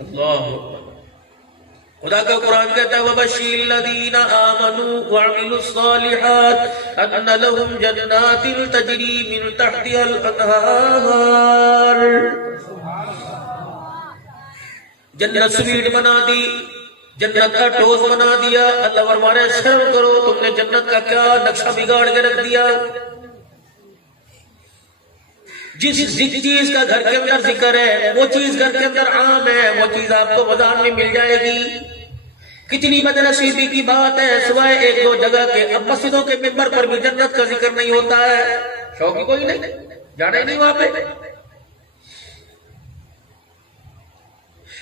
اللہ اکبر۔ خدا کا قرآن کہتا ہے وَبَشِّرِ الَّذِينَ آمَنُوا وَعَمِلُوا الصَّالِحَاتِ أَنَّ لَهُمْ جَنَّاتٍ تَجْرِي مِن تَحْتِهَا الْأَنْهَارُ۔ جنت سویٹ بنا دی، جنت کا ٹوس بنا دیا۔ اللہ فرمانے شرم کرو، تم نے جنت کا کیا نقشہ بگاڑ کے رکھ دیا۔ جس چیز کا گھر کے اندر ذکر ہے وہ چیز گھر کے اندر عام ہے، وہ چیز آپ کو بازار میں مل جائے گی۔ کتنی بدنصیبی کی بات ہے، سوائے ایک دو جگہ کے اب مسجدوں کے ممبر پر بھی جنت کا ذکر نہیں ہوتا ہے۔ شوق ہی کوئی نہیں، جانا ہی نہیں وہاں پہ۔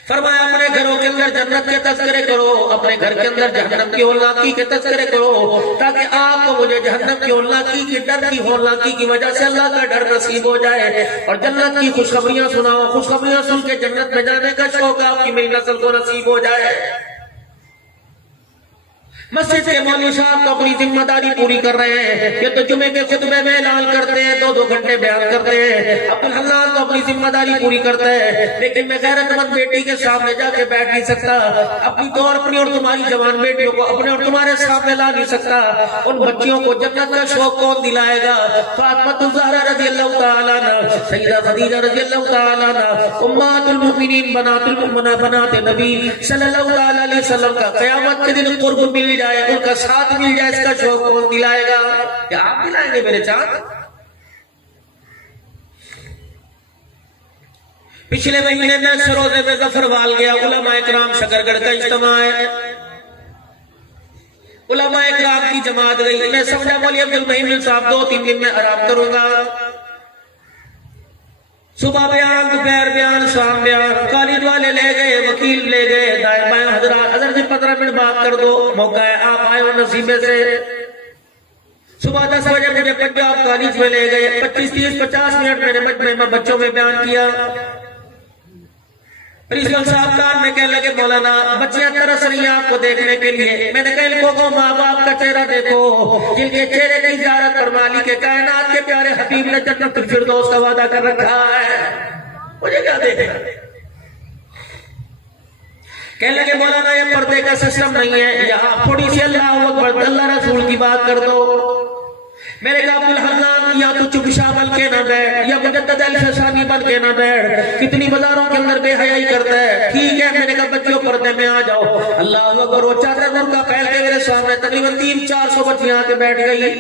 فرمایا اپنے گھروں کے اندر جنت کے تذکرے کرو، اپنے گھر کے اندر جہنم کی ہولناکی کے تذکرے کرو، تاکہ آپ کو مجھے جہنم کی ہولناکی کی ڈر کی ہولناکی کی وجہ سے اللہ کا ڈر نصیب ہو جائے، اور جنت کی خوشخبریاں سناؤ، خوشخبریاں سن کے جنت میں جانے کا شوق آپ کی میری نسل کو نصیب ہو جائے۔ مسجد کے مولوی صاحب تو اپنی ذمہ داری پوری کر رہے ہیں، یہ تو جمعے کے خطبے میں اعلان کرتے ہیں، 2 گھنٹے بیان کرتے ہیں۔ عبدالحنان تو اپنی ذمہ داری پوری کرتا ہے، لیکن میں غیرت مند بیٹی کے سامنے جا کے بیٹھ نہیں سکتا، اپنی تو اپنی اور تمہاری جوان بیٹیوں کو اپنے اور تمہارے سامنے لا نہیں سکتا۔ ان بچیوں کو جنت کا شوق کون دلائے گا؟ فاطمہ الزہرا رضی اللہ تعالیٰ عنہ، سیدہ خدیجہ رضی اللہ تعالیٰ عنہ، امہات المؤمنین بنات نبی صلی اللہ علیہ وسلم کا قیامت کے دن قرب مل جائے، ان کا ساتھ مل جائے، اس کا شوق کون دلائے گا؟ کیا آپ دلائیں گے میرے چاند؟ پچھلے مہینے میں سروزے میں ظفر وال گیا، علماء اکرام شکرگڑھ کا اجتماع ہے، علماء اکرام کی جماعت گئی۔ میں سمجھا مولوی عبدالمحمد صاحب 2-3 دن میں آرام کروں گا، صبح بیان، دوپہر بیان، شام بیان۔ کالج والے لے گئے، وکیل لے گئے، دائیں بائیں حضرات، حضرت جی 15 منٹ بات کر دو، موقع ہے، آپ آئے ہو نصیبے سے۔ صبح 10 بجے مجھے پنجاب کالج میں لے گئے، 25-30-50 منٹ میں نے مجمع میں بچوں میں بیان کیا۔ پرنسپل صاحب کان میں کہنے لگے مولانا بچیاں ترس رہی ہیں آپ کو دیکھنے کے لیے۔ میں نے کہا ان کو ماں باپ کا چہرہ دیکھو، جن کے چہرے کی زیارت پر مالک کائنات کے پیارے حبیب نے جنت الفردوس کا وعدہ کر رکھا ہے، مجھے کیا دیکھنا؟ کہنے لگے مولانا یہ پردے کا سسٹم نہیں ہے، یہاں تھوڑی سی اللہ اکبر اللہ رسول کی بات کر دو۔ میرے کہا عبدالحنان یا تو چپ شاہ بن کے نہ بیٹھ، یا مجدد الفسانی بن کے نہ بیٹھ، کتنی بازاروں کے اندر بے حیائی کرتا ہے۔ ٹھیک ہے، میں نے کہا بچیوں پردے میں آ جاؤ۔ اللہ اکبر، وہ چادر نور کا پھیل کے میرے سامنے تقریباً 300-400 بچیاں آ کے بیٹھ گئی۔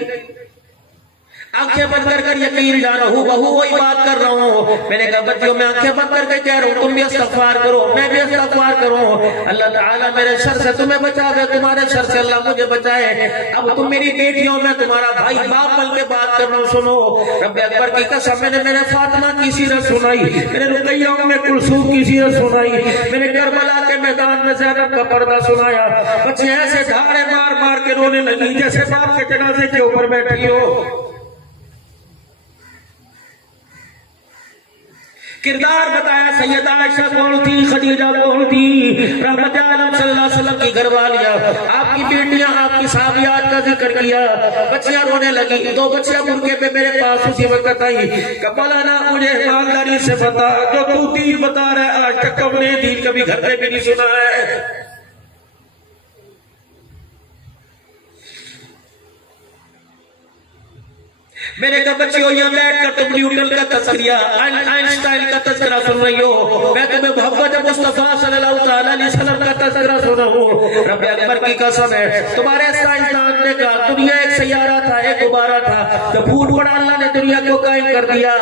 آنکھیں بند کر کر یقین جانا ہوں بہو وہی بات کر رہا ہوں۔ میں نے کہا بچیوں میں آنکھیں بند کر کے کہہ رہا ہوں تم بھی استغفار کرو، میں بھی استغفار کروں، اللہ تعالیٰ میرے شر سے تمہیں بچاوے، تمہارے شر سے اللہ مجھے بچائے۔ اب تم میری بیٹیوں میں تمہارا بھائی باپ بن کے بات کر رہا ہوں، سنو۔ رب اکبر کی قسم، میں نے میرے فاطمہ کی سیرت سنائی، میں نے رقیہ میں کلثوم کی سیرت سنائی، میں نے کربلا کے میدان میں زینب کا پردہ سنایا۔ بچے ایسے دھاڑے مار مار کے رونے لگی جیسے باپ کے جنازے کے اوپر بیٹھی ہو۔ کردار بتایا، سیدہ عائشہ کون تھی، خدیجہ کون تھی، رحمت عالم صلی اللہ علیہ وسلم کی گھر والیاں، آپ کی بیٹیاں، آپ کی صحابیات کا ذکر کیا۔ بچیاں رونے لگی، 2 بچیاں برقعے میں میرے پاس اسی وقت آئی کہ مولانا مجھے ایمانداری سے بتا، جو تو دین بتا رہا ہے آج تک ہم نے دین کبھی گھر میں بھی نہیں سنا ہے۔ میرے کہا بچیوں یہاں بیٹھ کر تم نیوٹن کا تذکرہ، آئنسٹائن کا تذکرہ سن رہی ہو، میں تمہیں محمد مصطفیٰ صلی اللہ علیہ وسلم کا تذکرہ سنا ہوں۔ رب اکبر کی قسم ہے، تمہارے سائنسدان نے کہا دنیا ایک سیارہ تھا، ایک غبارہ تھا، جو پھوٹ پڑا اللہ نے دنیا کو قائم کر دیا۔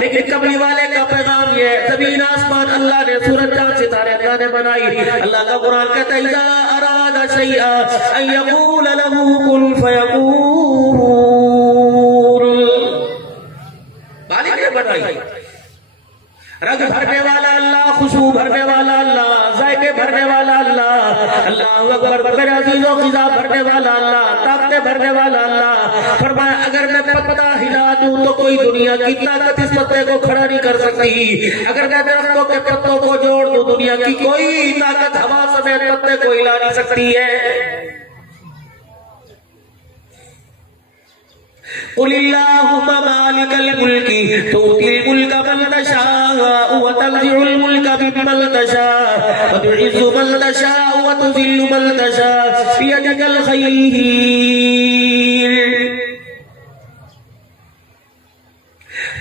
لیکن کملی والے کا پیغام یہ ہے، زمین آسمان اللہ نے، سورج چاند ستارے اللہ نے بنائی۔ اللہ کا قرآن کہتا ہے اذا اراد شیئا ان یقول له کن فیکون، رنگ بھرنے والا اللہ، خوشبو بھرنے والا اللہ، ذائقے بھرنے والا اللہ، اللہ اکبر، میرے عزیزوں غذا بھرنے والا اللہ، طاقتیں بھرنے والا اللہ۔ فرمایا اگر میں پتا ہلا دوں تو کوئی دنیا کی طاقت اس پتے کو کھڑا نہیں کر سکتی، اگر میں درختوں کے پتوں کو جوڑ دوں دنیا کی کوئی طاقت ہوا سمیت پتے کو ہلا نہیں سکتی ہے۔ قل اللهم مالك الملك تؤتي الملك من تشاء وتنزع الملك ممن تشاء وتعز من تشاء وتذل من تشاء بيدك الخير.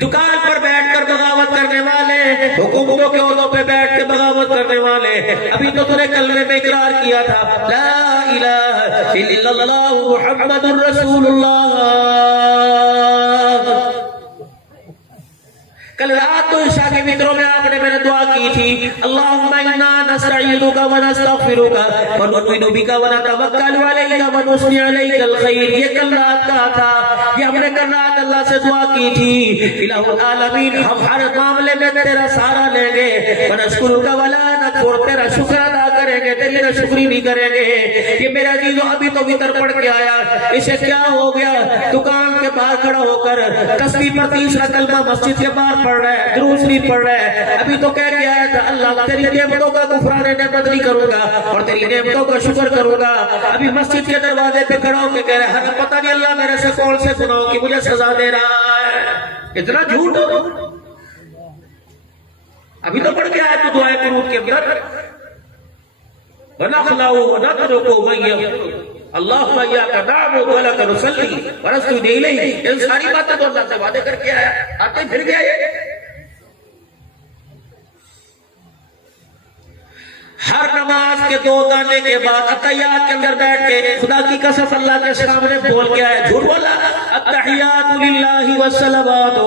دکان پر بیٹھ کر بغاوت کرنے والے، حکومتوں کے عہدوں پہ بیٹھ کے بغاوت کرنے والے، ابھی تو تُو نے کلمے میں اقرار کیا تھا لا الہ الا اللہ محمد الرسول اللہ. کل رات تو عشاء کے وطروں میں آپ نے میں نے دعا کی تھی اللہم انا نستعینک ونستغفرک ونؤمن بک ونتوکل علیک ونثنی علیک الخیر. یہ کل رات کہا تھا، یہ ہم نے کل رات اللہ سے دعا کی تھی الہ العالمین ہم ہر معاملے میں تیرا سہارا لیں گے، ونشکرک ولا نکفر تیرا شکر ادا کریں گے، تیری ناشکری نہیں کریں گے. یہ میرا عزیزو ابھی تو وطر پڑھ کے آیا، اسے کیا ہو گیا؟ دکان کے باہر کھڑا ہو کر تسبیح پر تیسرا کلمہ مسجد کے باہر پڑھ رہا ہے، دروس نہیں پڑھ رہا ہے. ابھی تو کہہ کے آیا تھا اللہ تیری نعمتوں کا غفران نعمت نہیں کروں گا اور تیری نعمتوں کا شکر کروں گا. ابھی مسجد کے دروازے پہ کھڑا ہو کے کہہ رہا ہے پتہ نہیں اللہ میرے سے کون سے گناہوں کی مجھے سزا دے رہا ہے. اتنا جھوٹ ابھی تو پڑھ کے آیا تو دعائیں قنوت کے اندر وَنَخْلَعُ وَنَتْرُكُ مَن يَغْفِرُ اللہم ایاک نعبد وَلَکَ نُصَلِّ وَنَسْجُدُ اِلَیک. ان ساری باتیں تو اللہ سے وعدے کر کے آیا، آتے پھر گیا. یہ ہر نماز کے دو گانے کے بعد اتحیات کے اندر بیٹھ کے خدا کی قسم اللہ کے سامنے بول کے آیا، جھوٹ بولا. التحیات للہ والصلوات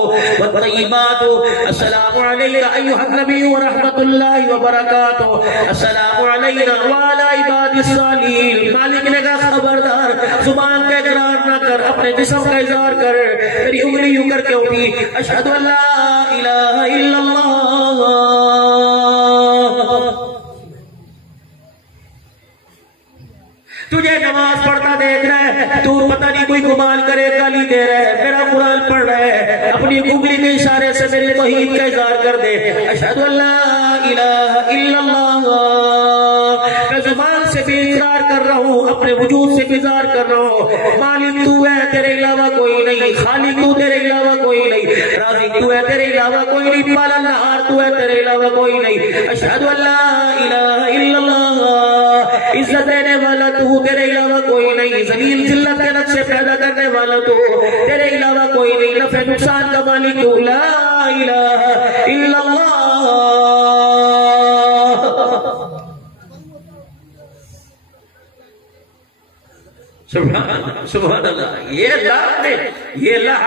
والطیبات السلام علیک ایھا النبی ورحمۃ اللہ وبرکاتہ السلام علینا وعلی عباد الصالحین. مالک نے کہا خبردار زبان کا اقرار نہ کر، اپنے جسم کا اظہار کر. میری انگلی یوں کر کے اٹھی اشہد ان لا الہ الا اللہ. تجھے نماز پڑھتا دیکھ رہا ہے تو پتہ نہیں کوئی گمان کرے گالی دے رہا ہے، میرا قرآن پڑھ رہا ہے، اپنی انگلی کے اشارے سے میری توحید کا اظہار کر دے. اشہد ان لا الہ الا اللہ. میں زبان سے بھی اقرار کر رہا ہوں، اپنے وجود سے بھی اظہار کر رہا ہوں مالک تو ہے تیرے علاوہ کوئی نہیں، خالق تو تیرے علاوہ کوئی نہیں، رازق تو ہے تیرے علاوہ کوئی نہیں، پالنہار تو ہے تیرے علاوہ کوئی نہیں. اشہد ان لا الہ الا اللہ. عزت دینے والا تو تیرے علاوہ کوئی نہیں، ذلیل ذلت کے نقشے پیدا کرنے والا تو تیرے علاوہ کوئی نہیں، نفع نقصان کا مالک تو لا الہ الا اللہ. سبحان اللہ. یہ اللہ نے یہ اللہ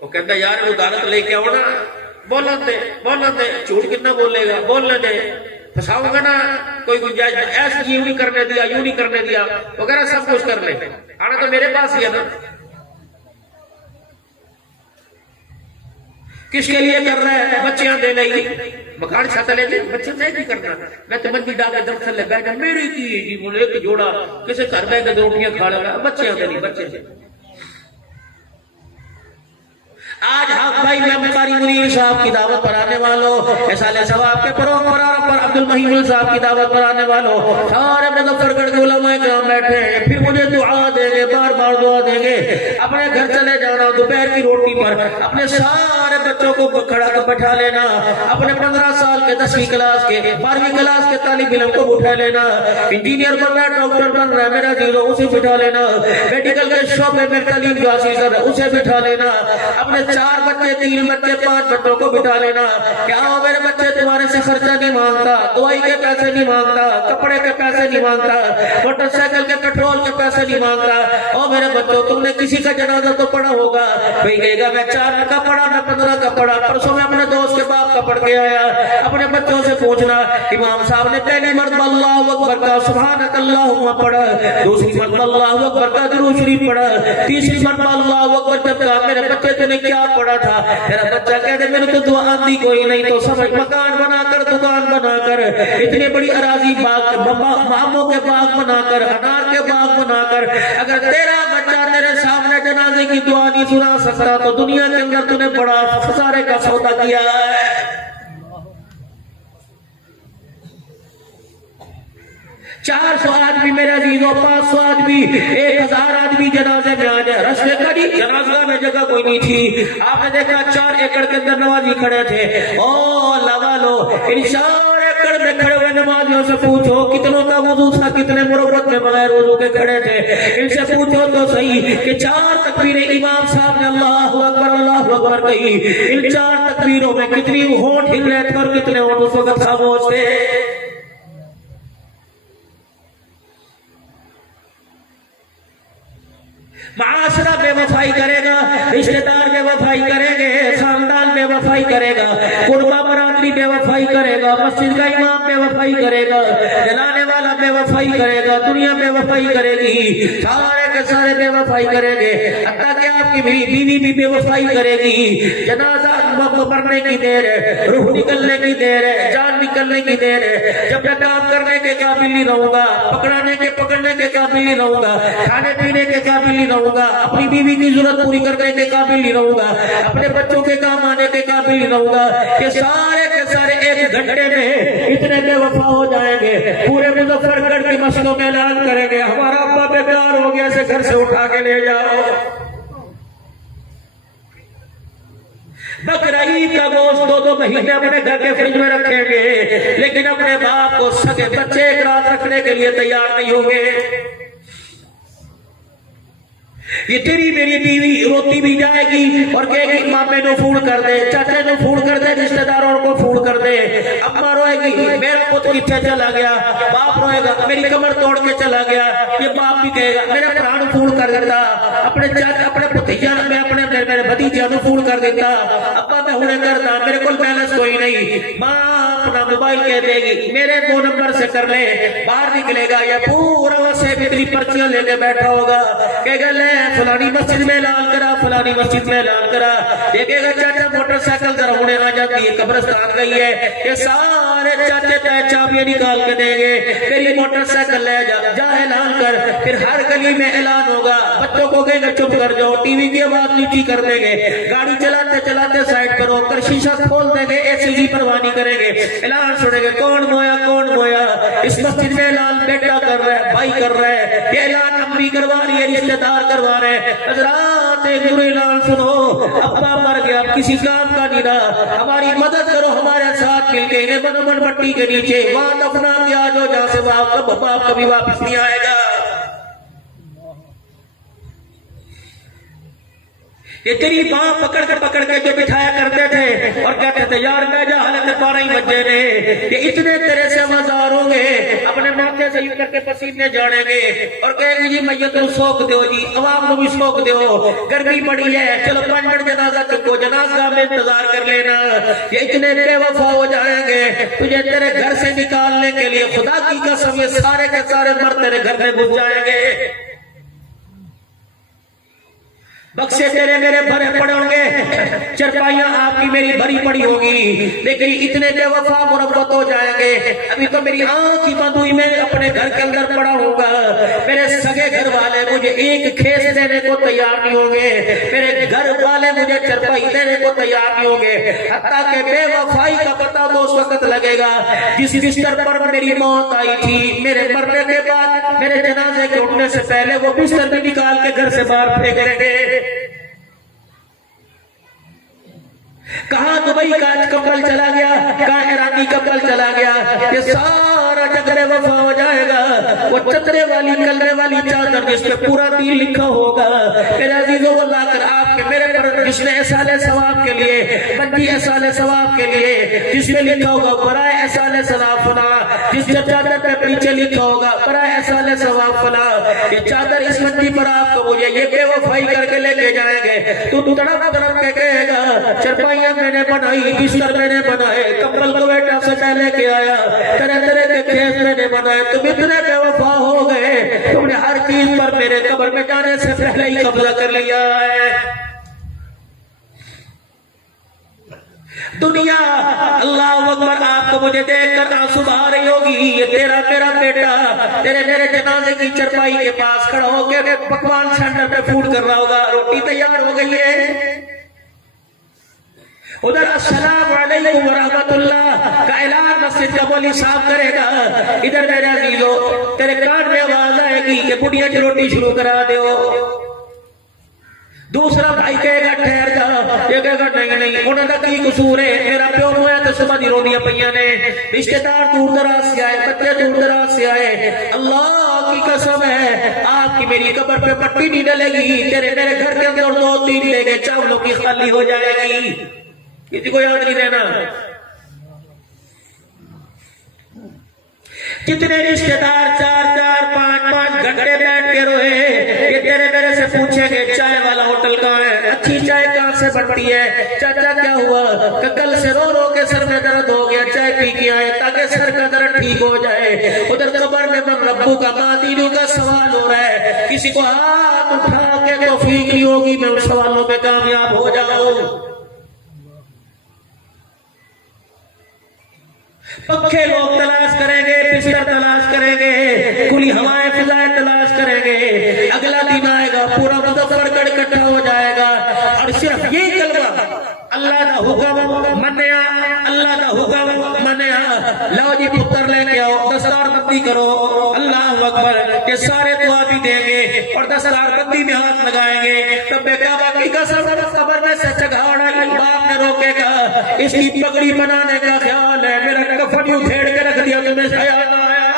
وہ کہتا یار وہ دعوت لے کے آؤ نا، بولن دے جھوٹ کتنا بولے گا، بولنے دے پھنساؤں گا نا کوئی گنجائش ایسے یوں نہیں کرنے دیا یوں نہیں کرنے دیا وغیرہ سب کچھ کر لے. آنا تو میرے پاس ہی ہے نا. کس کے لیے کر رہا ہے؟ بچیاں دے لئی مکان چھت لے لی بچے میں بھی کرنا. میں تو منجی ڈال کے درخت لے بیٹھا میری کی جی بولے ایک جوڑا کسے گھر بیٹھ کے روٹیاں کھا لے گا بچیاں دے لی بچے سے. آج حق بھائی میں قاری منیر صاحب کی دعوت پر آنے والوں، احسان ثواب کے پروگرام پر عبد المحیل صاحب کی دعوت پر آنے والوں، سارے مظفر گڑھ کے علماء کرام بیٹھے ہیں. پھر مجھے دعا دیں گے، بار بار دعا دیں گے. اپنے گھر چلے جانا دوپہر کی روٹی پر اپنے سارے بچوں کو کھڑا کر بٹھا لینا، اپنے 15 سال کے 10ویں کلاس کے 12ویں کلاس کے طالب علم کو بٹھا لینا. انجینئر بن رہا ہے، ڈاکٹر بن رہا ہے میرا جیلو اسے بٹھا لینا. میڈیکل کے شعبے میں تعلیم جو حاصل کر رہا ہے اسے بٹھا لینا. اپنے 4 بچے 3 بچے 5 بچوں کو بٹھا لینا. کیا ہو میرے بچے تمہارے سے خرچہ نہیں مانگتا، دوائی کے پیسے نہیں مانگتا، کپڑے کے پیسے نہیں مانگتا، موٹر سائیکل کے پیٹرول کے پیسے نہیں مانگتا. اور میرے بچوں تم نے کسی کا جنازہ تو پڑھا ہوگا، کوئی کہے گا میں 4 کا پڑھا میں 15 کا پڑھا. پرسوں میں اپنے دوست کے باپ کا پڑھ کے آیا. اپنے بچوں سے پوچھنا امام صاحب نے پہلی مرتبہ اللہ اکبر کا سبحانک اللہم پڑھا، دوسری مرتبہ اللہ اکبر کا درود شریف پڑھا، تیسری مرتبہ اللہ اکبر جب کہا میرے بچے تو نے کیا پڑھا تھا؟ میرا بچہ کہتے میرے تو دعا آتی کوئی نہیں تو سمجھ مکان بنا کر دکان بنا کر اتنے بڑی اراضی باغ آموں کے باغ بنا کر انار کے باغ بنا کر اگر تیرا بچہ تیرے سامنے جنازے کی دعا نہیں سنا سکتا تو دنیا کے اندر تو نے بڑا خسارے کا سودا کیا ہے. 400 آدمی میرے عزیزوں، 500 آدمی، 1000 آدمی جنازے میں آ جائے، رشتے کا نہیں، جنازہ میں جگہ کوئی نہیں تھی۔ آپ نے دیکھا 4 ایکڑ کے اندر نمازی کھڑے تھے۔ او اللہ والو، ان 4 ایکڑ میں کھڑے ہوئے نمازیوں سے پوچھو کتنوں کا وضو تھا، کتنے مروت میں بغیر وضو کے کھڑے تھے۔ ان سے پوچھو تو صحیح کہ 4 تکبیریں امام صاحب نے اللہ اکبر کہی، ان 4 تکبیروں میں کتنی ہونٹ ہل رہے تھے اور کتنے ہونٹ اس وقت خاموش تھے۔ معاشرہ بے وفائی کرے گا، رشتہ دار بے وفائی کریں گے، خاندان بے وفائی کرے گا، قربا برادری بے وفائی کرے گا، مسجد کا امام بے وفائی کرے گا، جلانے والا بے وفائی کرے گا، دنیا بے وفائی کرے گی، سارے کے سارے بے وفائی کریں گے، حتیٰ کہ آپ کی بیوی بھی بے وفائی کرے گی۔ جنازہ مرنے کی دیر ہے، روح نکلنے کی دیر ہے، جان نکلنے کی دیر ہے، جب میں کام کرنے کے قابل نہیں رہوں گا، پکڑنے کے قابل نہیں رہوں گا، کھانے پینے کے قابل نہیں رہوں گا، اپنی بیوی کی ضرورت پوری کرنے کے قابل نہیں رہوں گا، اپنے بچوں کے کام آنے کے قابل نہیں رہوں گا، کہ سارے کے سارے 1 گھنٹے میں اتنے بے وفا ہو جائیں گے، پورے مظفر گڑھ کی مسجدوں میں اعلان کریں گے ہمارا ابا بے پیار ہو گیا، اسے گھر سے اٹھا کے لے جاؤ۔ بقرہ عید کا گوشت 2 مہینے اپنے گھر کے فریج میں رکھیں گے، لیکن اپنے باپ کو سگے بچے 1 رات رکھنے کے لیے تیار نہیں ہوں گے۔ یہ تیری میری بیوی روتی بھی جائے گی اور کہے گی مامے نو فون کر دے، چاچے نو فون کر دے، رشتہ داروں کو فون کر دے، اماں روئے گی میرا پت کتنے چلا گیا، باپ روئے گا میری کمر توڑ کے چلا گیا، یہ باپ بھی کہے گا میرا بھرا نو فون کر دیتا، اپنے چاچا اپنے بھتیجا میں اپنے میرے بھتیجا نو فون کر دیتا، ابا میں ہونے کرتا میرے کول بیلنس کوئی نہیں، ماں اپنا موبائل کہہ دے گی میرے 2 نمبر سے کر لے، باہر نکلے گا یا پورا سے اتنی پرچیاں لے کے بیٹھا ہوگا، کہے گا لے فلانی مسجد میں اعلان کرا، فلانی مسجد میں اعلان کرا، یہ کہے گا چاچا موٹر سائیکل ذرا ہونے آ جاتی ہے، قبرستان گئی ہے، یہ سارے چاچے چابیاں نکال کے دیں گے، میری موٹر سائیکل لے جا اعلان کر، پھر ہر گلی میں اعلان ہوگا، بچوں کو کہیں گے چپ کر جاؤ، ٹی وی کی آواز نیچی کر دیں گے، گاڑی چلاتے چلاتے سائڈ پر روک کر شیشہ کھول دیں گے، ایسی جی پروانی کریں گے، اعلان سنیں گے کون مویا اس مسجد میں اعلان بیٹا کر رہا ہے، بھائی کر رہا ہے، یہ اعلان امی کروا رہی ہے، رشتہ دار کروا رہے ہیں، حضرات ایک اعلان سنو، ابا مر گیا کسی کام کا نہیں رہا، ہماری مدد کرو، ہمارے ساتھ مل کے بن مٹی کے نیچے وہاں دفنا دیا جو جہاں سے باپ کبھی واپس نہیں آئے گا۔ یہ تیری ماں پکڑ کے جو بٹھایا کرتے تھے اور کہتے تھے یار میں جا حالت 12 ہی بجے نے، یہ اتنے تیرے سے مزار ہوں گے، اپنے ماتھے سے یوں کر کے پسینے جاڑیں گے اور کہیں گے جی میت کو سوک دیو، جی عوام کو بھی سوک دیو، گرمی بڑی ہے چلو 5 منٹ جنازہ چکو، جنازہ میں انتظار کر لینا، یہ اتنے بے وفا ہو جائیں گے، تجھے تیرے گھر سے نکالنے کے لیے خدا کی قسم یہ سارے کے سارے مرد تیرے گھر میں گھس جائیں گے، بکسے تیرے میرے بھرے پڑے ہوں گے، چرپائیاں آپ کی میری بھری پڑی ہوگی، لیکن اتنے بے وفا مربت ہو جائیں گے، ابھی تو میری آنکھ کی بند ہوئی میں اپنے گھر کے اندر پڑا ہوگا، میرے سگے گھر والے مجھے ایک کھیس دینے کو تیار نہیں ہوں گے، میرے گھر والے مجھے چرپائی دینے کو تیار نہیں ہوں گے، حتیٰ کہ بے وفائی کا پتہ تو اس وقت لگے گا جس بستر پر میری موت آئی تھی، میرے مرنے کے بعد میرے جنازے کے اٹھنے سے پہلے وہ بستر بھی نکال کے گھر سے باہر پھینک دیں گے۔ کہاں دبئی کا کپل چلا گیا، کہاں ایرانی کپل چلا گیا، یہ سارا چکرے وفا ہو جائے گا، وہ چترے والی کلرے والی چادر جس پہ پورا دین لکھا ہوگا، میرے عزیزوں وہ لا کر آپ کے میرے پر جس نے احسان ثواب کے لیے بندی احسان ثواب کے لیے جس میں لکھا ہوگا برائے احسان ثواب فلاں، جس چادر پہ پیچھے لکھا ہوگا برائے احسان ثواب فلاں، یہ چادر اس بندی پر آپ کو مجھے یہ بے وفائی کر کے لے کے جائیں گے، تو تڑپ تڑپ کے کہے گا چرپائی میں نے بنائی، بستر میں نے بنائے، کمبل کو بیٹا سے پہلے کے آیا، طرح طرح کے کھیت میں نے بنائے، تم اتنے بے وفا ہو گئے، تم نے ہر چیز پر میرے قبر میں جانے سے پہلے ہی قبضہ کر لیا ہے۔ دنیا اللہ اکبر آپ کو مجھے دیکھ کر آنسو آ رہی ہوگی، یہ تیرا میرا بیٹا تیرے میرے جنازے کی چرپائی کے پاس کھڑا ہو کے پکوان سینٹر پہ فوڈ کر رہا ہوگا، روٹی تیار ہو گئی ہے، ادھر السلام علیکم ورحمت اللہ کا اعلان مسجد مسجد کا مولی صاف کرے گا، ادھر میرے عزیزو تیرے کان میں آواز آئے گی کہ بڑھیا چ روٹی شروع کرا دیو۔ دوسرا بھائی کہے گا ٹھہر جا، یہ کہے گا نہیں نہیں انہوں نے کی قصور ہے، میرا پیو مویا تو صبح دی روندیاں پیاں نے، رشتہ دار دور دراز سے آئے، بچے دور دراز سے آئے، اللہ کی قسم ہے آپ کی میری قبر پہ پٹی نہیں ڈلے گی، تیرے میرے گھر کے اندر 2-3 لے گے چاولوں کی خالی ہو جائے گی۔ کسی کو یاد نہیں رہنا، کتنے رشتہ دار 4-5 گھنٹے بیٹھ کے روئے، یہ تیرے میرے سے پوچھیں گے چائے والا ہوٹل کہاں ہے، اچھی چائے کہاں سے بنتی ہے، چاچا کیا ہوا کہ کل سے رو رو کے سر میں درد ہو گیا، چائے پی کے آئے تاکہ سر کا درد ٹھیک ہو جائے۔ ادھر قبر میں من ربو کا ماں دینوں کا سوال ہو رہا ہے، کسی کو ہاتھ اٹھا کے توفیق نہیں ہوگی میں ان سوالوں پہ کامیاب ہو جاؤں۔ پنکھے لوگ تلاش کریں گے، بستر تلاش کریں گے، کھلی ہوائیں فضائیں تلاش کریں گے، اگلا دن آئے گا پورا مظفر گڑھ اکٹھا ہو جائے گا اور صرف یہ کلمہ اللہ دا حکم منیا، اللہ دا حکم منیا، لو جی پتر لے کے آؤ دستار بندی کرو، اللہ اکبر، یہ سارے دعا بھی دیں گے اور دستار بندی میں ہاتھ لگائیں گے، تب بے کعبہ کی قسم قبر میں سے چگاڑا باپ نے روکے گا، اس کی پگڑی بنانے کا خیال ہے، میرا کفن یوں پھیڑ کے رکھ دیا تمہیں خیال نہ آیا،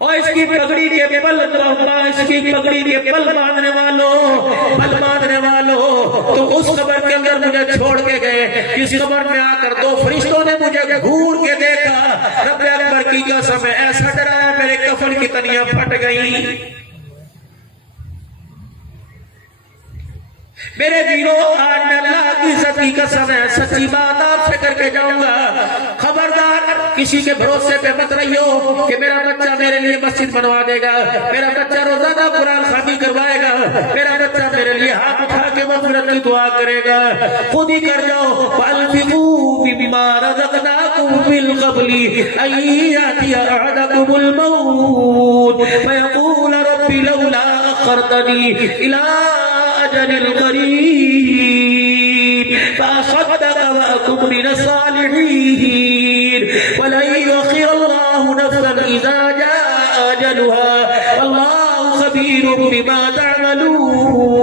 اور اس کی پگڑی کے پل اس کی پگڑی کے پل باندھنے والوں تو اس قبر کے اندر مجھے چھوڑ کے گئے، اس قبر میں آ کر 2 فرشتوں نے مجھے گھور کے دیکھا، رب اکبر کی قسم ایسا ڈرایا میرے کفن کی تنیاں پھٹ گئی۔ میرے ویرو آج میں اللہ کی عزت کی قسم ہے سچی بات آپ سے کر کے جاؤں گا، خبردار کسی کے بھروسے پہ مت رہیو کہ میرا بچہ میرے لیے مسجد بنوا دے گا، میرا بچہ روزانہ قرآن خوانی کروائے گا، میرا بچہ میرے لیے ہاتھ اٹھا کے مغفرت کی دعا کرے گا، خود ہی کر جاؤ۔ فَأَنْفِقُوا مِمَّا رَزَقْنَاكُمْ مِنْ قَبْلِ أَنْ يَأْتِيَ أَحَدَكُمُ الْمَوْتُ فَيَقُولَ رَبِّ لَوْلَا أَخَّرْتَنِي إِلَىٰ أَجَلٍ قَرِيبٍ فَأَصَدَّقَ وَأَكُن مِّنَ الصَّالِحِينَ وَلَن يُؤَخِّرَ اللَّهُ نَفْسًا إِذَا جَاءَ أَجَلُهَا وَاللَّهُ خَبِيرٌ بِمَا تَعْمَلُونَ۔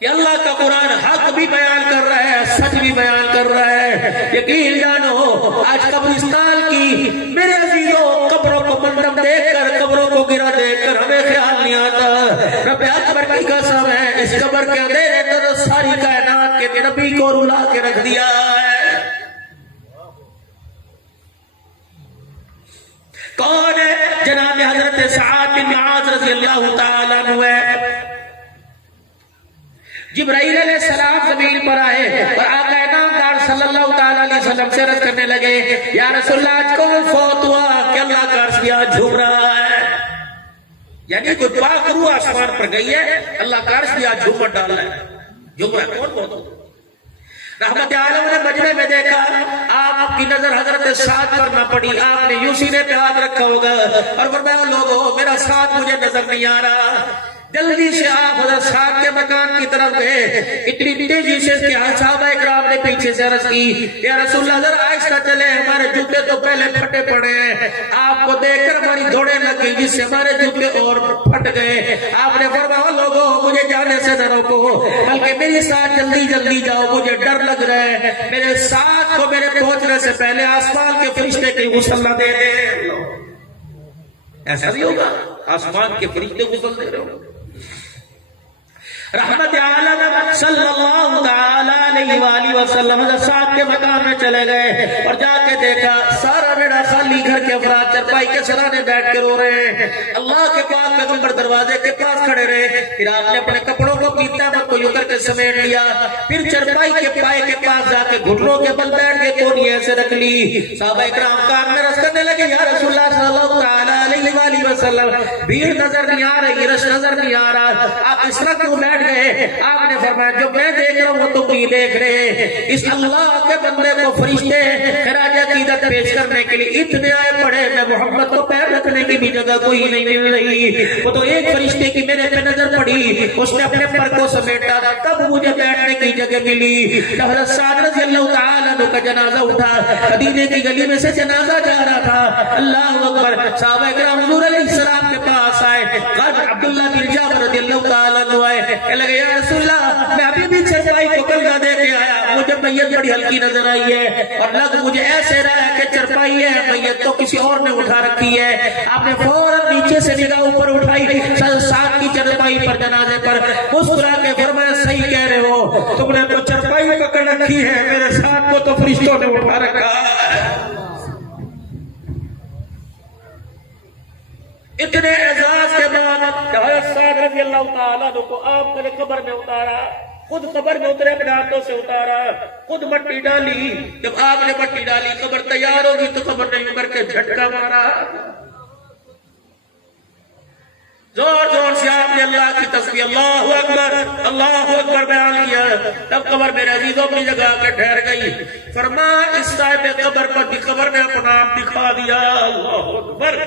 یہ اللہ کا قرآن حق بھی بیان کر رہا ہے، سچ بھی بیان کر رہا ہے، یقین جانو آج قبرستان کی میرے عزیزوں قبروں کو منظر دیکھ کر قبروں کو گرا دیکھ کر ہمیں خیال نہیں آتا، رب اکبر کی قسم ہے اس قبر کے اندھیرے تو ساری کائنات کے نبی کو رلا کے رکھ دیا ہے۔ کون ہے؟ جناب حضرت سعد بن معاذ رضی اللہ تعالیٰ عنہ ہے۔ جبرائیل علیہ السلام زمین پر آئے اور آقا نامدار صلی اللہ تعالیٰ علیہ وسلم سے عرض کرنے لگے، یا رسول اللہ آج کون فوت ہوا کہ اللہ کا عرش بھی آج جھوم رہا ہے، یعنی کوئی دعا کرو آسمان پر گئی ہے، اللہ کا عرش بھی آج جھوم ڈال رہا ہے، جھوم رہا ہے، کون فوت ہوا؟ رحمت عالم نے مجمع میں دیکھا، آپ کی نظر حضرت سعد پر نہ پڑی، آپ نے یوں سینے پہ ہاتھ رکھا ہوگا اور فرمایا لوگو میرا ساتھ مجھے نظر نہیں آ رہا، جلدی سے آپ حضرت سعد کے مکان کی طرف گئے، اتنی تیزی سے کہ صحابہ اکرام نے پیچھے سے عرض کی، یا رسول اللہ ذرا آہستہ چلے، ہمارے جوتے تو پہلے پھٹے پڑے ہیں، آپ کو دیکھ کر ہماری دوڑیں لگ گئی جس سے ہمارے جوتے اور پھٹ گئے۔ آپ نے فرمایا لوگوں مجھے جانے سے نہ روکو بلکہ میرے ساتھ جلدی جلدی جاؤ، مجھے ڈر لگ رہا ہے، میرے ساتھ کو میرے پہنچنے سے پہلے آسمان کے فرشتے کی غسل نہ دے دیں۔ ایسا نہیں ہوگا، آسمان کے فرشتے غسل دے رہے ہو۔ رحمت عالم صلی اللہ تعالیٰ علیہ وآلہ وسلم سعد کے مکان میں چلے گئے اور جا کے دیکھا سارا بیڑا خالی، گھر کے افراد چرپائی کے سرانے بیٹھ کے رو رہے ہیں، اللہ کے پاک پیغمبر دروازے کے پاس کھڑے رہے، پھر آپ نے اپنے کپڑوں کو کی تہمت کو یوں کر کے سمیٹ لیا، پھر چرپائی کے پائے کے پاس جا کے گھٹنوں کے بل بیٹھ کے کونی ایسے رکھ لی، صحابہ اکرام کان میں رس کرنے لگے، یا رسول اللہ صلی اللہ تعالیٰ علیہ وآلہ علیہ وسلم بھیڑ نظر نہیں آ رہی، رش نظر نہیں آ رہا، آپ اس طرح کیوں بیٹھ گئے؟ آپ نے فرمایا جو میں دیکھ رہا ہوں وہ تم نہیں دیکھ رہے۔ اس اللہ کے بندے کو فرشتے خراج عقیدت پیش کرنے کے لیے اتنے آئے پڑے، میں محمد کو پیر رکھنے کی بھی جگہ کوئی نہیں مل رہی۔ وہ تو ایک فرشتے کی میرے پہ نظر پڑی، اس نے اپنے پر کو سمیٹا، تب مجھے بیٹھنے کی جگہ ملی۔ حضرت سعد رضی اللہ تعالیٰ عنہ کا جنازہ اٹھا، مدینے کی گلی میں سے جنازہ جا رہا تھا، اللہ اکبر، صحابہ کرام حضور علیہ السلام کے پاس آئے، عبداللہ بن جابر رضی اللہ تعالیٰ عنہ آئے، کہ لگے یا رسول اللہ میں ابھی بھی چرپائی کو کلگا دے کے آیا، مجھے میت بڑی ہلکی نظر آئی ہے اور لگ مجھے ایسے رہا ہے کہ چرپائی ہے میت تو کسی اور نے اٹھا رکھی ہے۔ آپ نے فوراً نیچے سے نگاہ اوپر اٹھائی، ساتھ کی چرپائی پر جنازے پر مسکرا کے فرمایا صحیح کہہ رہے ہو، تم نے تو چرپائی پکڑ رکھی ہے، میرے ساتھ کو تو فرشتوں نے اٹھا رکھا۔ اتنے اعزاز کے بعد حضرت سعد رضی اللہ تعالیٰ عنہ کو آپ نے قبر میں اتارا، خود قبر میں اترے، اپنے ہاتھوں سے اتارا، خود مٹی ڈالی۔ جب آپ نے مٹی ڈالی قبر تیار ہوگی تو قبر نے یوں کر کے جھٹکا مارا، زور زور سے آپ نے اللہ کی تسبیح اللہ اکبر بیان کیا۔ تب قبر میرے عزیزوں اپنی جگہ کے ٹھہر گئی۔ فرمایا اس صاحب قبر پر بھی قبر نے اپنا آپ دکھا دیا، اللہ اکبر،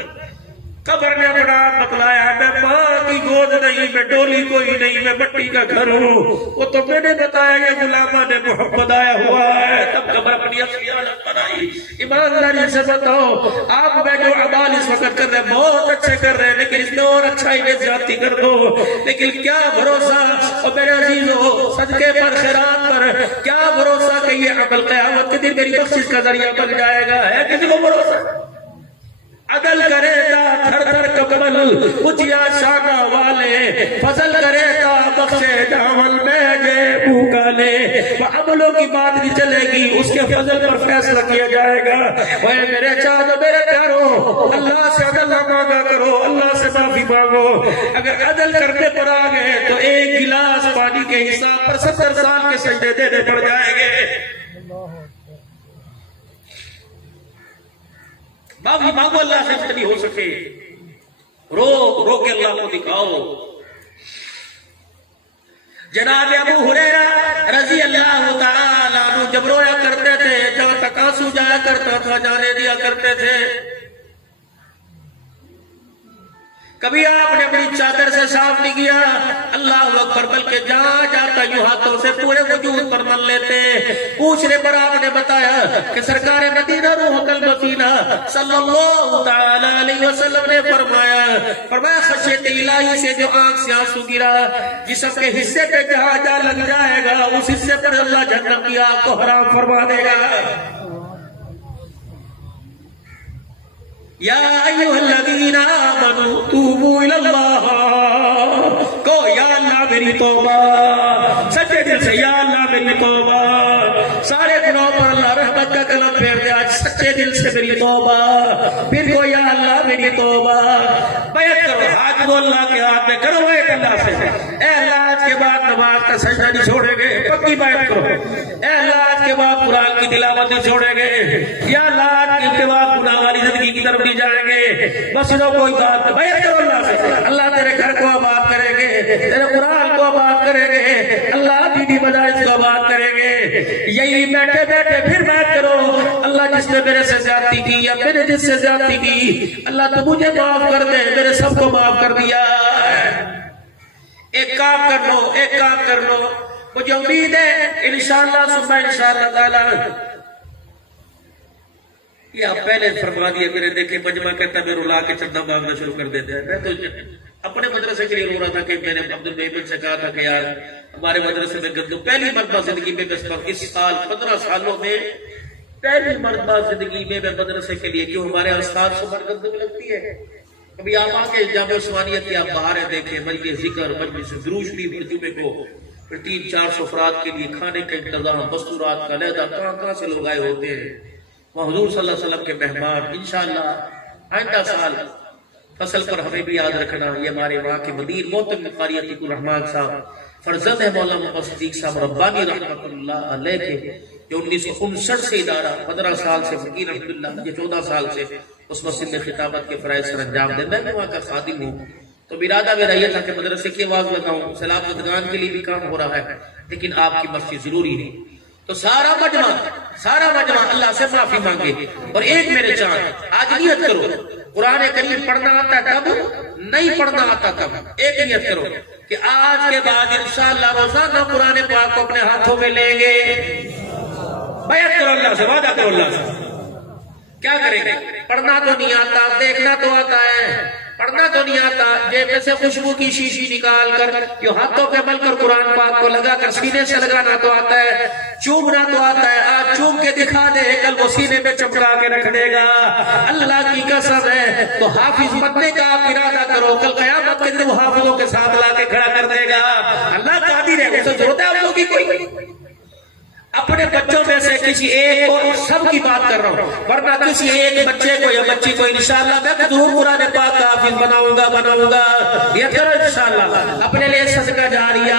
قبر نے اپنا آپ بتلایا، میں ماں کی گود نہیں، میں ڈولی کوئی نہیں، میں مٹی کا گھر ہوں، وہ تو میں نے بتایا یہ غلامہ نے محمد آیا ہوا ہے۔ تب قبر اپنی اصلی حالت بنائی۔ ایمانداری سے بتاؤ آپ میں جو عمال اس وقت کر رہے ہیں بہت اچھے کر رہے ہیں، لیکن اس میں اور اچھائی میں زیادتی کر دو، لیکن کیا بھروسہ اور میرے عزیزو صدقے پر خیرات پر کیا بھروسہ کہ یہ عمل قیامت کے دن میری بخشش کا ذریعہ بن جائے گا؟ ہے کسی کو بھروسہ؟ عدل کرے گا تھر تھر کمل اچیا شانہ والے، فضل کرے گا بخشے جاول میں جے بھوکا لے۔ وہ عملوں کی بات نہیں چلے گی، اس کے فضل پر فیصلہ کیا جائے گا۔ وہ میرے چاہو میرے پیارو، اللہ سے عدل نہ مانگا کرو، اللہ سے معافی مانگو۔ اگر عدل کرنے پر آ گئے تو ایک گلاس پانی کے حساب پر 70 سال کے سجدے دینے پڑ جائیں گے۔ معافی مانگو اللہ سے جتنی ہو سکے، رو کے اللہ کو دکھاؤ۔ جناب ابو ہریرہ رضی اللہ تعالیٰ عنہ جب رویا کرتے تھے، جہاں تک آنسو جایا کرتا تھا جانے دیا کرتے تھے۔ کبھی آپ نے اپنی چادر سے صاف نہیں کیا، اللہ اکبر، بلکہ جہاں جاتا یوں ہاتھوں سے پورے وجود پر مل لیتے۔ پوچھنے پر آپ نے بتایا کہ سرکار مدینہ روح المدینہ صلی اللہ تعالی علیہ وسلم نے فرمایا خشیت الہی سے جو آنکھ سے آنسو گرا، جسم کے حصے پہ جہاں جا لگ جائے گا اس حصے پر اللہ جہنم کی آگ کو حرام فرما دے گا۔ یا ایھا الذین آمنوا توبوا الی اللہ، کو یا اللہ میری توبہ، سچے دل سے یا اللہ میری توبہ، سارے گناہوں پر اللہ رحمت کا کلم پھیر دے، آج سچے دل سے میری توبہ، پھر کو یا اللہ میری توبہ۔ بیعت کرو، ہاتھ دو اللہ کے ہاتھ میں، کرو بیعت اللہ سے، اے اللہ آج کے بعد نماز کا سجدہ نہیں چھوڑیں گے، پکی بیعت کرو۔ اے اللہ آج کے بعد قرآن کی تلاوت نہیں چھوڑیں گے، یا اللہ آج کے بعد گناہ والی زندگی کی طرف نہیں جائیں گے، بس نہ کوئی بات، بیعت کرو اللہ سے۔ اللہ تیرے گھر کو آباد کریں گے، تیرے قرآن کو آباد کریں گے، اللہ دینی مدارس کو آباد کریں گے۔ یہی بیٹھے بیٹھے پھر بیعت کرو، اللہ جس نے میرے سے زیادتی کی یا میرے جس سے زیادتی کی، اللہ تو مجھے معاف کر دے، میرے سب کو معاف کر دیا۔ ایک کام کر لو، ایک کام کر لو، مجھے امید ہے انشاءاللہ ثم انشاءاللہ تعالی یہ آپ پہلے فرما دیا کرے۔ دیکھیں مجمع کہتا ہے میں رلا کے چندہ مانگنا شروع کر دیتے ہیں۔ میں تو اپنے مدرسے کے لیے رو رہا تھا کہ میں نے عبد المحمد سے کہا تھا کہ یار ہمارے مدرسے میں گندم پہلی مرتبہ زندگی میں اس سال 15 سالوں میں پہلی مرتبہ زندگی میں مدرسے کے لیے، کیوں ہمارے استاد سے گندم لگتی ہے۔ کبھی آپ آ کے جامع عثمانیت کی آپ باہر دیکھیں، مجلس ذکر، مجلس دروش بھی جمعے کو، پھر 300-400 افراد کے لیے کھانے کا انتظام، دستورات کا علیحدہ، کہاں سے لوگ آئے ہوتے ہیں، وہ حضور صلی اللہ علیہ وسلم کے مہمان۔ انشاءاللہ آئندہ سال فصل پر ہمیں بھی یاد رکھنا، یہ ہمارے وہاں کے مدیر محترم قاری عتیق الرحمان صاحب فرزند ہے مولانا محمد صدیق صاحب ربانی رحمۃ اللہ علیہ کے، جو 1959 سے ادارہ 15 سال سے فقیر الحمدللہ، یہ 14 سال سے اس مسجد میں خطابت کے فرائض سر انجام دیں. میں وہاں کا خادم ہوں تو ارادہ میرا یہ تھا کہ مدرسے کی آواز لگاؤں، سلام زدگان کے لیے بھی کام ہو رہا ہے، لیکن آپ کی مسجد ضروری ہے. تو سارا مجمع اللہ سے معافی مانگے. اور ایک میرے چاند آج نیت کرو، قرآن کریم پڑھنا آتا تب، نہیں پڑھنا آتا تب. ایک نیت کرو کہ آج کے بعد انشاءاللہ روزانہ قرآن پاک کو اپنے ہاتھوں میں لیں گے. بیعت کرو اللہ سے، وعدہ کرو اللہ سے. کیا کریں گے؟ پڑھنا تو نہیں آتا، دیکھنا تو آتا ہے. پڑھنا تو نہیں آتا، جیب میں سے خوشبو کی شیشی نکال کر جو ہاتھوں پہ مل کر قرآن پاک کو لگا کر سینے سے لگانا تو آتا ہے، چومنا تو آتا ہے. آج چوم کے دکھا دے، کل وہ سینے میں چمکا کے رکھ دے گا. اللہ کی قسم ہے. تو حافظ بننے کا آپ ارادہ کرو، کل قیامت کے دن وہ حافظوں کے ساتھ لا کے کھڑا کر دے گا. اللہ قادر ہے، اسے ضرورت ہے آپ لوگوں کی کوئی. اپنے بچوں میں سے کسی ایک کو، سب کی بات کر رہا ہوں، ورنہ کسی ایک بچے کو یا بچی کو انشاءاللہ میں ضرور قرآن پاک کا حافظ بناؤں گا. یہ کرو انشاءاللہ اپنے لیے صدقہ جاریہ.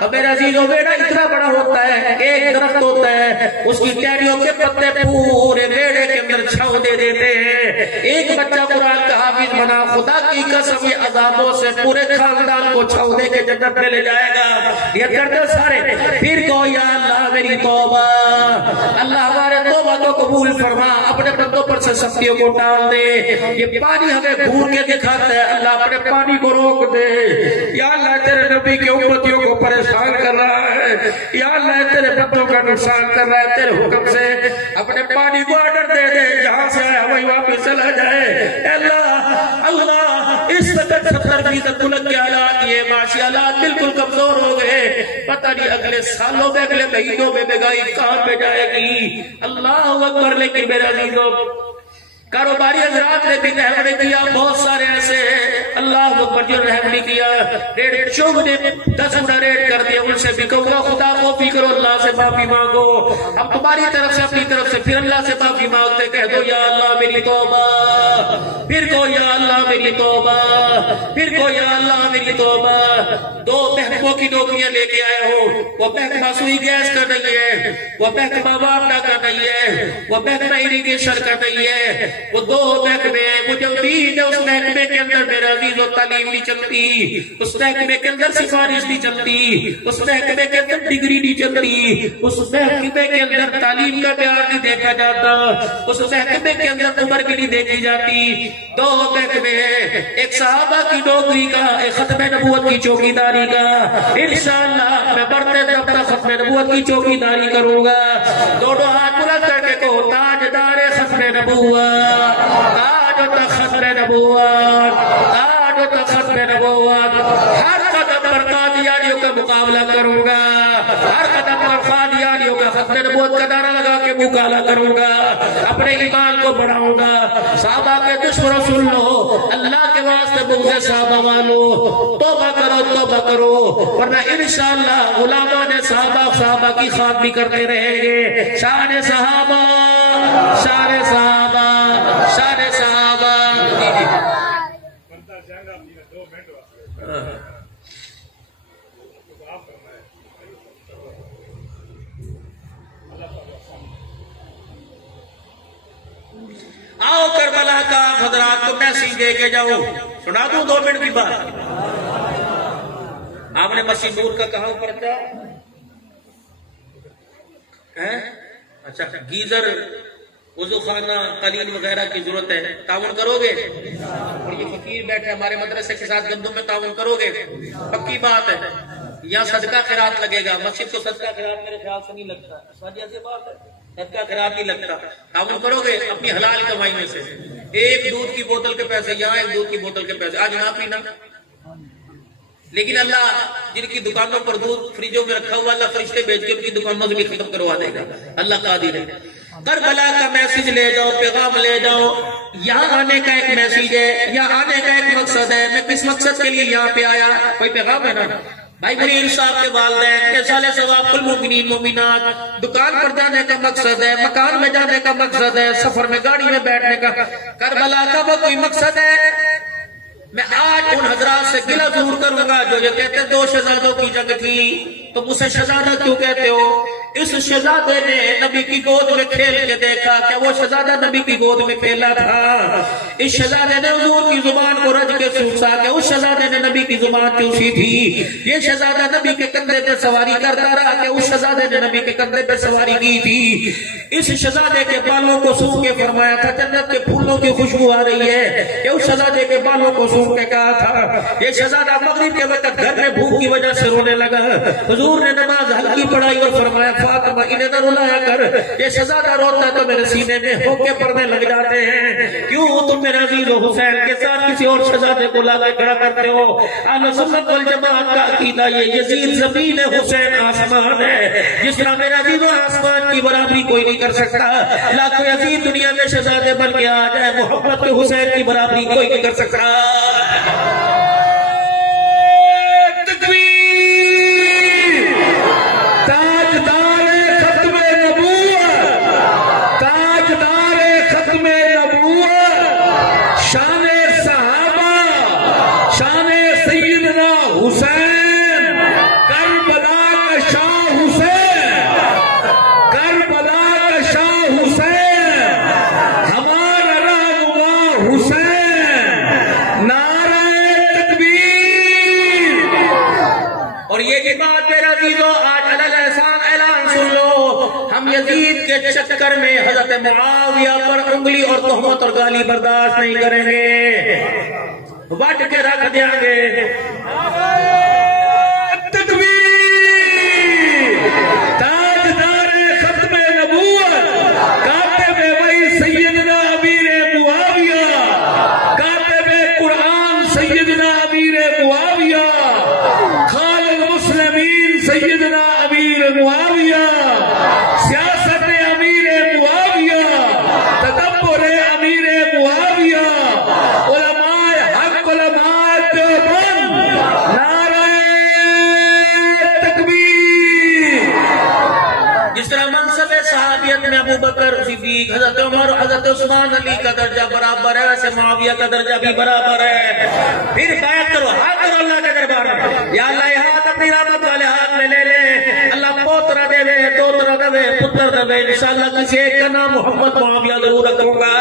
اور میرے عزیزوں، بیڑا اتنا بڑا ہوتا ہے، ایک درخت ہوتا ہے، اس کی ٹہنیوں کے پتے پورے بیڑے کے اندر چھاؤں دے دیتے ہیں. ایک بچہ قرآن کا حافظ بنا، خدا کی قسم یہ عذابوں سے پورے خاندان کو چھاؤں دے کے جنت میں لے جائے گا. یہ کرتے سارے. پھر کو یا اللہ میری توبہ، اللہ ہمارے توبہ کو قبول فرما، اپنے بندوں پر سے سختیوں کو ڈال دے. یہ پانی ہمیں گھور کے دکھاتا ہے، اللہ اپنے پانی کو روک دے. یا اللہ تیرے نبی کے امتیوں کو پریشان کر رہا ہے، یا اللہ تیرے بندوں کا نقصان کر رہا ہے، تیرے حکم سے اپنے پانی کو آرڈر دے دے، جہاں سے آیا وہی واپس چلا جائے. اللہ اس وقت 70% ملک کے حالات یہ معاشی حالات بالکل کمزور ہو گئے. پتہ نہیں اگلے سالوں میں، اگلے مہینوں میں مہنگائی کہاں پہ جائے گی. اللہ اکبر. لیکن میرے عزیزوں، کاروباری حضرات نے بھی رحم نہیں کیا. بہت سارے ایسے ہیں اللہ اکبر جو رحم نہیں کیا. ریٹ شوگ نے 10 گنا ریٹ کر دیا. ان سے بھی کہوں گا خدا کو بھی کرو، اللہ سے معافی مانگو. ہم تمہاری طرف سے اپنی طرف سے پھر اللہ سے معافی مانگتے. کہہ دو یا اللہ میری توبہ، پھر کو یا اللہ میری توبہ، پھر کو یا اللہ میری توبہ. 2 محکموں کی نوکریاں لے کے آیا ہوں. وہ محکمہ سوئی گیس کا نہیں ہے، وہ محکمہ واپڈا کا نہیں ہے، وہ محکمہ اریگیشن کا نہیں ہے. وہ 2 محکمے مجھے امید ہے. اس محکمے کے اندر میرا عزیز و تعلیم نہیں چلتی، اس محکمے کے اندر سفارش نہیں چلتی، اس محکمے کے اندر ڈگری نہیں چلتی، اس محکمے کے اندر تعلیم کا معیار نہیں دیکھا جاتا، اس محکمے کے اندر عمر بھی نہیں دیکھی جاتی. 2 محکمے ہیں، ایک صحابہ کی نوکری کا، ایک ختم نبوت کی چوکیداری کا. انشاءاللہ میں بڑھتے دم تک ختم نبوت کی چوکیداری کروں گا. دونوں ہاتھ بلند کر کے کہو تاجدار ختم نبوت، تاج و تخت نبوت، تاج و تخت نبوت. ہر قدم پر قادیانیوں کا مقابلہ کروں گا، ہر قدم پر قادیانیوں کا ختم نبوت کا نعرہ لگا کے مقابلہ کروں گا. اپنے ایمان کو بڑھاؤں گا. صحابہ کے دشمنوں سن لو، اللہ کے واسطے بغض صحابہ والو توبہ کرو، توبہ کرو، ورنہ انشاءاللہ غلامان صحابہ کی خاتمی کرتے رہیں گے. شان صحابہ، شان صحابہ، شان صحابہ. آؤ کربلا کا حضرات کو میسیج دے کے جاؤ. سنا دوں 2 منٹ کی بات. آپ نے مسجد نور کا کہاں پڑھتا ہے؟ اچھا، گیزر، وضو خانہ، قالین وغیرہ کی ضرورت ہے، تعاون کرو گے؟ اور یہ فقیر بیٹھے ہمارے مدرسے کے ساتھ گندم میں تعاون کرو گے؟ پکی بات ہے. یہاں صدقہ خیرات لگے گا. مسجد کو صدقہ خیرات میرے خیال سے نہیں لگتا. ایسی بات ہے، صدقہ خیرات نہیں لگتا. تعاون کرو گے اپنی حلال کمائی میں سے. ایک دودھ کی بوتل کے پیسے یہاں، ایک دودھ کی بوتل کے پیسے آج نہ پینا. لیکن اللہ جن کی دکانوں پر دودھ فریجوں میں رکھا ہوا، اللہ فرشتے بھیج کے ان کی دکانوں سے بھی ختم کروا دے گا. اللہ قادر ہے. کربلا کا میسج لے جاؤ، پیغام لے جاؤ. یہاں آنے کا ایک میسج ہے، یہاں آنے کا ایک مقصد ہے. میں کس مقصد کے لیے یہاں پہ آیا؟ کوئی پیغام ہے نا بھائی. منیر صاحب کے والدین کے سال ثواب المؤمنین مومنات. دکان پر جانے کا مقصد ہے، مکان میں جانے کا مقصد ہے، سفر میں گاڑی میں بیٹھنے کا. کربلا کا وہ کوئی مقصد ہے؟ میں آج ان حضرات سے گلہ ضرور کروں گا جو یہ کہتے ہیں 2 شہزادوں کی جنگ تھی. تو مجھ سے شہزادہ کیوں کہتے ہو؟ اس شہزادے نے نبی کی گود میں کھیل کے دیکھا کہ وہ شہزادہ نبی کی گود میں کھیلا تھا. اس شہزادے نے حضور کی زبان کو رج کے سوچا کہ اس شہزادے نے نبی کی زبان چوسی تھی. یہ شہزادہ نبی کے کندھے پہ سواری کرتا رہا کہ اس شہزادے نے نبی کے کندھے پہ سواری کی تھی. اس شہزادے کے بالوں کو سونگھ کے فرمایا تھا جنت کے پھولوں کی خوشبو آ رہی ہے. کہ اس شہزادے کے بالوں کو سونگھ کے کہا تھا. یہ شہزادہ مغرب کے وقت گھر میں بھوک کی وجہ سے رونے لگا. حضور نے نماز ہلکی پڑھائی اور فرمایا فاطمہ انہیں نہ رلایا کر. یہ شہزادہ روتا ہے تو میرے سینے میں ہوکے پڑنے لگ جاتے ہیں. کیوں تم میرے عزیز و حسین کے ساتھ کسی اور شہزادے کو لا کے کھڑا کرتے ہو؟ اہل سنت والجماعت کا عقیدہ یہ یزید زمین ہے، حسین آسمان ہے. جس طرح میرا عزیز و آسمان کی برابری کوئی نہیں کر سکتا، لاکھوں عزیز دنیا میں شہزادے بن کے آ جائے، محمد کے حسین کی برابری کوئی نہیں کر سکتا. یزید کے چکر میں حضرت معاویہ پر انگلی اور تہمت اور گالی برداشت نہیں کریں گے، بٹ کے رکھ دیں گے. تاجدار ختم نبوت کاتب وحی سیدنا امیر معاویہ، کاتب قرآن سیدنا امیر معاویہ، خالد المسلمین سیدنا امیر معاویہ، سیاست امیر معاویہ، تدبر امیر معاویہ، علماء حق علماء دیوبند، نعرہ تکبیر. جس طرح منصب صحابیت میں ابو بکر صدیق، حضرت عمر، حضرت عثمان علی کا درجہ برابر ہے، ویسے معاویہ کا درجہ بھی برابر ہے. پھر بیعت کرو، ہاتھ کرو اللہ کے دربار میں، یا اللہ یہ ہاتھ اپنی رحمت والے ہاتھ میں لے لے. اللہ پوترا دے وے، دوترا دے وے، پتر دے وے، انشاءاللہ کسی ایک کا نام محمد معاویہ ضرور رکھوں گا.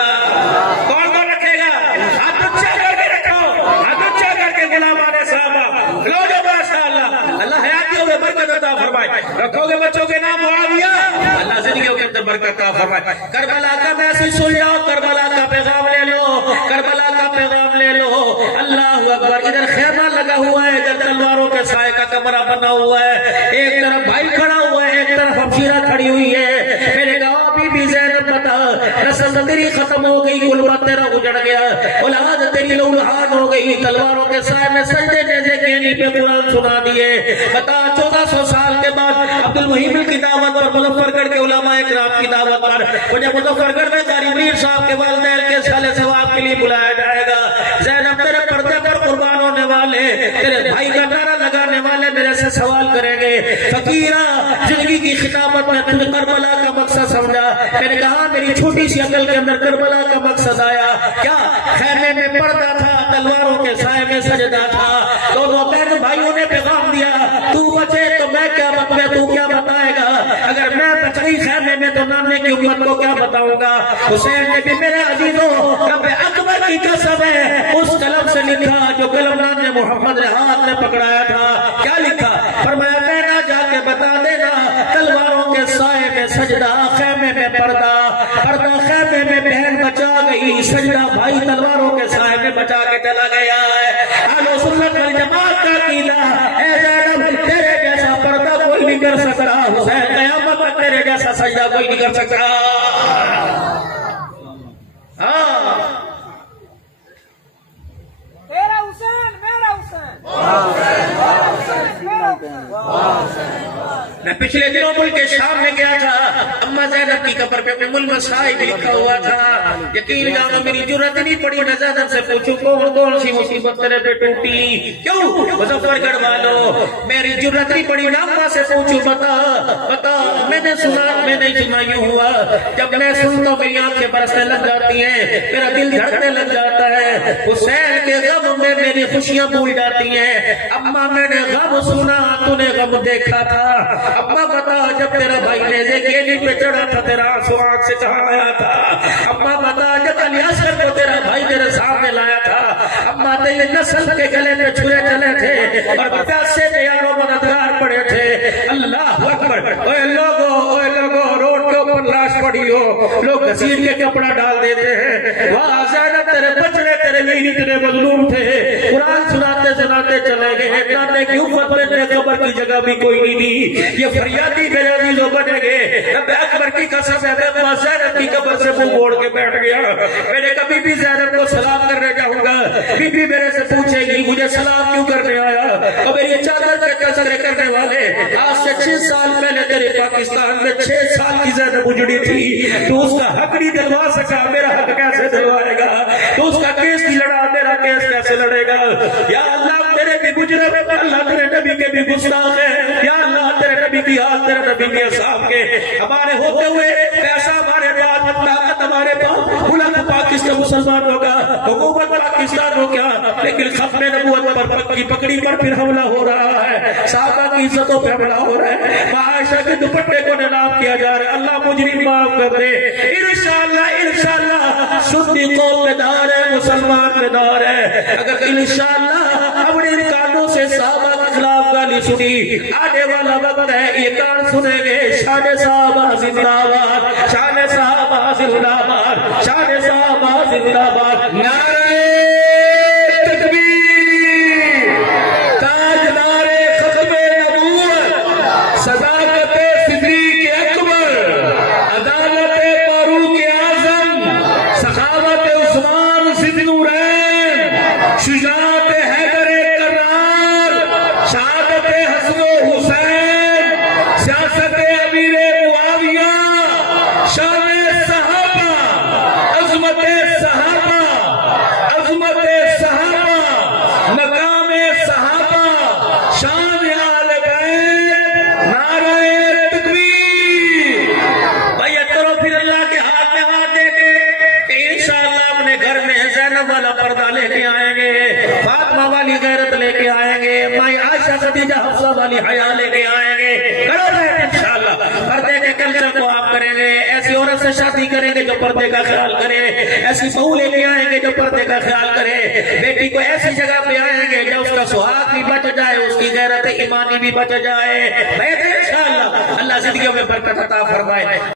کون کون رکھے گا؟ ہاتھ اچھا کر کے رکھو، ہاتھ اچھا کر کے غلامان صحابہ لو جو ماشاءاللہ. اللہ حیاتی ہوئے برکت عطا فرمائے. رکھو گے بچوں کے نام معاویہ، اللہ زندگیوں کے اندر برکت عطا فرمائے. کربلا کا میسج سن جاؤ، کربلا کا پیغام لے لو، کربلا کا پیغام لے لو. اللہ اکبر. ادھر خیمہ لگا ہوا ہے، ادھر تلواروں کے سائے کا کمرہ بنا ہوا ہے. ایک طرف بھائی کھڑا ہوا ہے، ایک طرف ہمشیرہ کھڑی ہوئی ہے. میرے گاؤں بی بی زینب بتا، نسل تیری ختم ہو گئی، کلبہ تیرا اجڑ گیا، اولاد تیری لولہان ہو گئی. تلواروں کے سائے میں سجدے نیزے کینی پہ قرآن سنا دیے. بتا 1400 سال کے بعد عبد المحیم کی دعوت پر، مظفر گڑھ کے علماء اکرام کی دعوت پر مجھے مظفر گڑھ میں قاری میر صاحب کے والدین کے سال ثواب کے لیے بلایا جائے گا. زینب تیرے پردے پر قربان ہونے والے، تیرے بھائی کا نعرہ لگانے والے میرے سے سوال کریں گے، فقیرہ زندگی کی خطابت میں تجھے کربلا کا مقصد سمجھا؟ میں نے کہا میری چھوٹی سی عقل کے اندر کربلا کا مقصد آیا. کیا خیمے میں پردہ تھا، تلواروں کے سائے میں سجدہ تھا. دونوں بہن بھائیوں نے پیغام دیا، تو بچے تو میں کیا بتاؤں، تو کیا بتائے گا؟ اگر میں بچ گئی خیمے میں تو نانے کی امت کو کیا بتاؤں گا؟ حسین نے بھی میرے عزیزوں رب اکبر کی قسم ہے اس قلم سے لکھا جو قلم نان محمد نے ہاتھ میں پکڑایا تھا. کیا لکھا؟ فرمایا میں نہ جا کے بتا دینا، تلواروں کے سائے میں سجدہ، خیمے میں پردہ، پردہ خیمے میں بہن بچا گئی، سجدہ بھائی تلواروں کے سائے میں بچا کے چلا گیا ہے. اہل سنت والجماعت کا عقیدہ، اے زینب تیرے جیسا پردہ کوئی نہیں کر سکتا، حسین قیامت میں تیرے جیسا سجدہ کوئی نہیں کر سکتا. تیرا حسین میرا حسین. میں پچھلے دنوں ملک کے شام میں گیا تھا، اما زینب کی قبر پہ ام المصائب لکھا ہوا تھا. یقین جانو میری جرت نہیں پڑی میں زینب سے پوچھوں کون کون سی مصیبت تیرے پہ ٹوٹی. کیوں؟ مظفر گڑھ والوں میری جرت نہیں پڑی میں اما سے پوچھوں بتا بتا، میں نے سنا میں نہیں سنا، یوں ہوا جب میں سنتا ہوں میری آنکھیں برسنے لگ جاتی ہیں، میرا دل دھڑکنے لگ جاتا ہے، حسین کے غم میں میری خوشیاں بھول جاتی ہیں۔ اماں میں نے غم سنا تو نے غم دیکھا تھا، اماں بتا جب تیرا بھائی نیزے کی ایلی پہ چڑھا تھا تیرا آنسو آنکھ سے کہاں آیا تھا؟ اماں بتا جب علی اصغر کو تیرا بھائی میرے سامنے لایا تھا، اماں تیرے نسل کے گلے میں چھرے چلے تھے اور پیاسے کے یاروں مددگار پڑے تھے۔ اللہ اکبر، اوے لوگو روڈ کے اوپر لاش پڑی ہو، لوگ غسیل کے کپڑا ڈال دیتے ہیں، واہ زینب تیرے بچڑے تیرے لیے اتنے مظلوم تھے، قرآن سناتے سناتے چلے گئے، نانے کی امت میں نے قبر کی جگہ بھی کوئی نہیں دی، یہ فریادی میرے عزیزوں بنے گے۔ رب اکبر کی قسم ہے میں ماں زینب کی قبر سے منہ موڑ کے بیٹھ گیا، میں نے کبھی بھی زینب کو سلام کرنے جاؤں گا، بی بی میرے سے پوچھے گی مجھے سلام کیوں کرنے آیا؟ اور میری چادر کے تذکرے کرنے والے آج سے 6 سال پہلے تیرے پاکستان میں 6 سال کی زینب اجڑی تھی، تو اس کا حق نہیں دلوا سکا، میرا حق کیسے دلوائے گا؟ تو اس کا کیس نہیں لڑا، میرا کیس کیسے لڑے گا؟ یا اللہ تیرے بھی مجرم، اللہ تیرے نبی کے بھی گستاخ ہے، یا اللہ تیرے نبی کی حال تیرے نبی کے اصحاب کے ہمارے ہوتے ہوئے پیسہ ہمارے پاس، طاقت ہمارے پاس، ملک پاکستان مسلمانوں کا، حکومت پاکستان ہو کیا، لیکن ختم نبوت پر کی پکڑی پر پھر حملہ ہو رہا ہے، صحابہ کی عزتوں پہ حملہ ہو رہا ہے، عائشہ کے دوپٹے کو نیلام کیا جا رہا ہے، اللہ مجرم معاف کر دے۔ انشاءاللہ سنی قوم بیدار ہے، مسلمان بیدار ہے، اگر انشاءاللہ اپنے ان کانوں سے صحابہ کے خلاف گالی سنی، آنے والا وقت ہے یہ کان سنیں گے شان صحابہ زندہ باد، شان صحابہ زندہ باد، شان صحابہ زندہ باد، نعرہ تکبیر، تاجدار ختم نبوت، صداقت صدیق اکبر، عدالت فاروق اعظم، سخاوت عثمان ذی النورین، شجاعت حیدر کرار، شہادت حسن و حسین، سیاست امیر معاویہ، شان صحابہ، عظمت صحابہ، عظمت صحابہ، مقام صحابہ، شان آل بیت، نعرہ تکبیر۔ بیعت کرو پھر اللہ کے ہاتھ میں ہاتھ دے کے کہ انشاءاللہ اپنے گھر میں زینب والا پردہ لے کے آئیں گے، فاطمہ والی غیرت لے کے آئیں گے، مائی عائشہ خدیجہ حفصہ والی حیا لے کے آئیں گے، کرو بیٹھ انشاءاللہ، پردے کے کلچر کو آپ کریں گے، ایسی عورت سے شادی کریں گے جو پردے کا خیال کرے، ایسی بہو لے کے آئیں گے جو پردے کا خیال کرے، بیٹی کو ایسی جگہ پہ آئیں گے جو اس کا سہاگ بھی بچ جائے، اس کی غیرت ایمانی بھی بچ جائے، بیٹھ انشاءاللہ، اللہ زندگیوں میں برکت عطا فرمائے۔